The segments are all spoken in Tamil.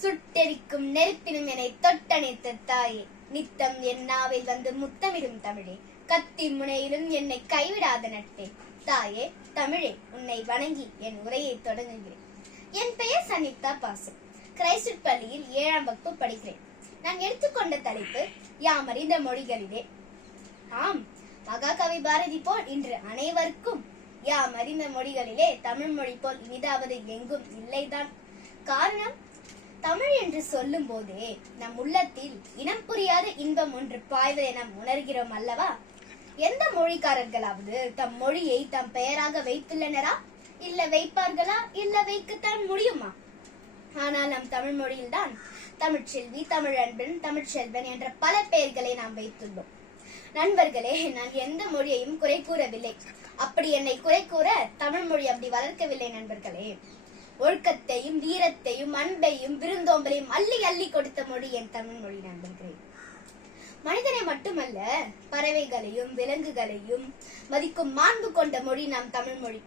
சுட்டெரிக்கும் நெருப்பினும் என்னை தொட்டணைத்த தாயே. நித்தம் என் நாவில் வந்து முத்தமிடும் தமிழே. கத்தி முனையிலும் என்னை கைவிடாத நட்டே தாயே தமிழே உன்னை வணங்கி என் உரையை தொடங்குகிறேன். என் பெயர் சனிதா பாசு. கிரைஸ்ட் பள்ளியில் ஏழாம் வகுப்பு படிக்கிறேன். நான் எடுத்துக்கொண்ட தலைப்பு யாம் அறிந்த மொழிகளிலே. ஆம் மகாகவி பாரதி போல் இன்று அனைவருக்கும் யாம் அறிந்த மொழிகளிலே தமிழ் மொழி போல் இனிதாவது எங்கும் இல்லைதான். காரணம் தமிழ் என்று சொல்லும் போதே நம் உள்ளத்தில் இனம் புரியாத இன்பம் ஒன்று பாய்வது நாம் உணர்கிறோம் அல்லவா? எந்த மொழிக்காரர்களாவது தம் மொழியை தம் பெயராக வைத்துள்ளனரா? இல்ல வைப்பார்களா? இல்ல வைக்கத்தான் முடியுமா? ஆனால் நம் தமிழ் மொழியில்தான் தமிழ்ச்செல்வி தமிழன்பன் தமிழ்ச்செல்வன் என்ற பல பெயர்களை நாம் வைத்துள்ளோம். நண்பர்களே நான் எந்த மொழியையும் குறை கூறவில்லை. அப்படி என்னை குறை கூற தமிழ் மொழி அப்படி வளர்க்கவில்லை நண்பர்களே. ஒழுக்கத்தையும் வீரத்தையும் அன்பையும் விருந்தோம்பலையும் அள்ளி அள்ளி கொடுத்த மொழி என் தமிழ் மொழி நண்பர்களே. மனிதனை மட்டுமல்ல பறவைகளையும் விலங்குகளையும் மதிக்கும் மாண்பு கொண்ட மொழி நம் தமிழ் மொழி.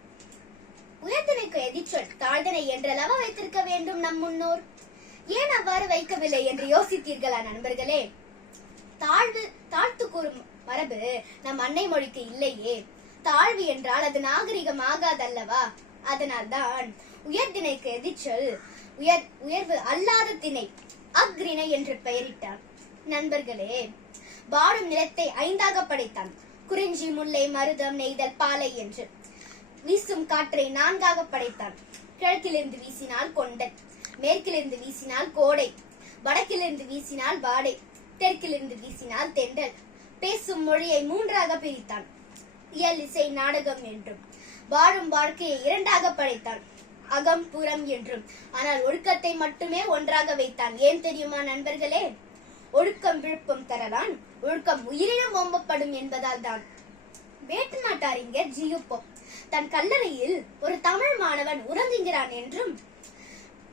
உயர்த்தனைக்கு எதிர்ச்சொல் தாழ்தனை என்றளவா வைத்திருக்க வேண்டும் நம் முன்னோர். ஏன் அவ்வாறு வைக்கவில்லை என்று யோசித்தீர்களா நண்பர்களே? தாழ்வு தாழ்த்து கூறும் மரபு நம் அன்னை மொழிக்கு இல்லையே. தாழ்வு என்றால் அது நாகரிகம் ஆகாதல்லவா அதனால்தான் உயர்திணைக்கு எதிர்ச்சொல் உயர் உயர்வு அல்லாத திணை அக்ரிணை என்று பெயரிட்டார். நண்பர்களே வாழும் நிலத்தை ஐந்தாக படைத்தான். குறிஞ்சி முல்லை மருதம் நெய்தல் பாலை என்று. வீசும் காற்றை நான்காக படைத்தான். கிழக்கிலிருந்து வீசினால் கொண்டல் மேற்கிலிருந்து வீசினால் கோடை வடக்கிலிருந்து வீசினால் வாடை தெற்கிலிருந்து வீசினால் தென்றல். பேசும் மொழியை மூன்றாக பிரித்தான். இயல் இசை நாடகம் என்றும் வாழும் வாழ்க்கையை இரண்டாக படைத்தான். அகம் புறம் என்றும். ஆனால் ஒழுக்கத்தை மட்டுமே ஒன்றாக வைத்தான். ஏன் தெரியுமா நண்பர்களே? ஒழுக்கம் விழுப்பம் தரலான் ஒழுக்கம் உயிரினம் ஓம்பப்படும் என்பதால் தான். வேட்டு நாட்டாரிஞர் ஜியுப்போ தன் கல்லறையில் ஒரு தமிழ் மாணவன் உறங்குகிறான் என்றும்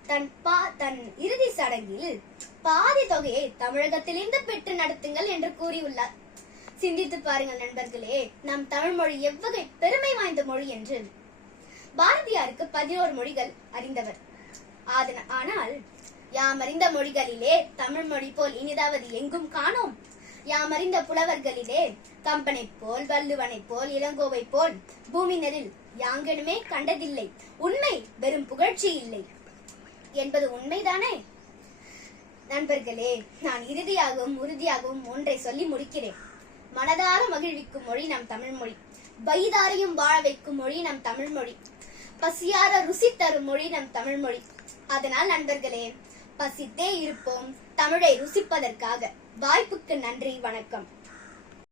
தன் பா தன் இறுதி சடங்கில் பாதி தொகையை தமிழகத்திலிருந்து பெற்று நடத்துங்கள் என்று கூறியுள்ளார். சிந்தித்து பாருங்கள் நண்பர்களே நம் தமிழ் மொழி எவ்வகை பெருமை வாய்ந்த மொழி என்று. பாரதியாருக்கு பதினோரு மொழிகள் அறிந்தவர். ஆனால் யாம் அறிந்த மொழிகளிலே தமிழ் மொழி போல் இனிதாவது எங்கும் காணோம். யாம் அறிந்த புலவர்களிலே கம்பனை போல் வள்ளுவனை போல் இளங்கோவை போல் பூமினரில் யாங்கெனுமே கண்டதில்லை. உண்மை வெறும் புகழ்ச்சி இல்லை. என்பது உண்மைதானே? நண்பர்களே நான் இறுதியாகவும் உறுதியாகவும் ஒன்றை சொல்லி முடிக்கிறேன். மனதார மகிழ்விக்கும் மொழி நம் தமிழ்மொழி பைதாரையும் வயிதாரையும் வாழ வைக்கும் மொழி நம் தமிழ்மொழி பசியார ருசி தரும் மொழி நம் தமிழ் மொழி. அதனால் நண்பர்களே பசித்தே இருப்போம் தமிழை ருசிப்பதற்காக. வாய்ப்புக்கு நன்றி வணக்கம்.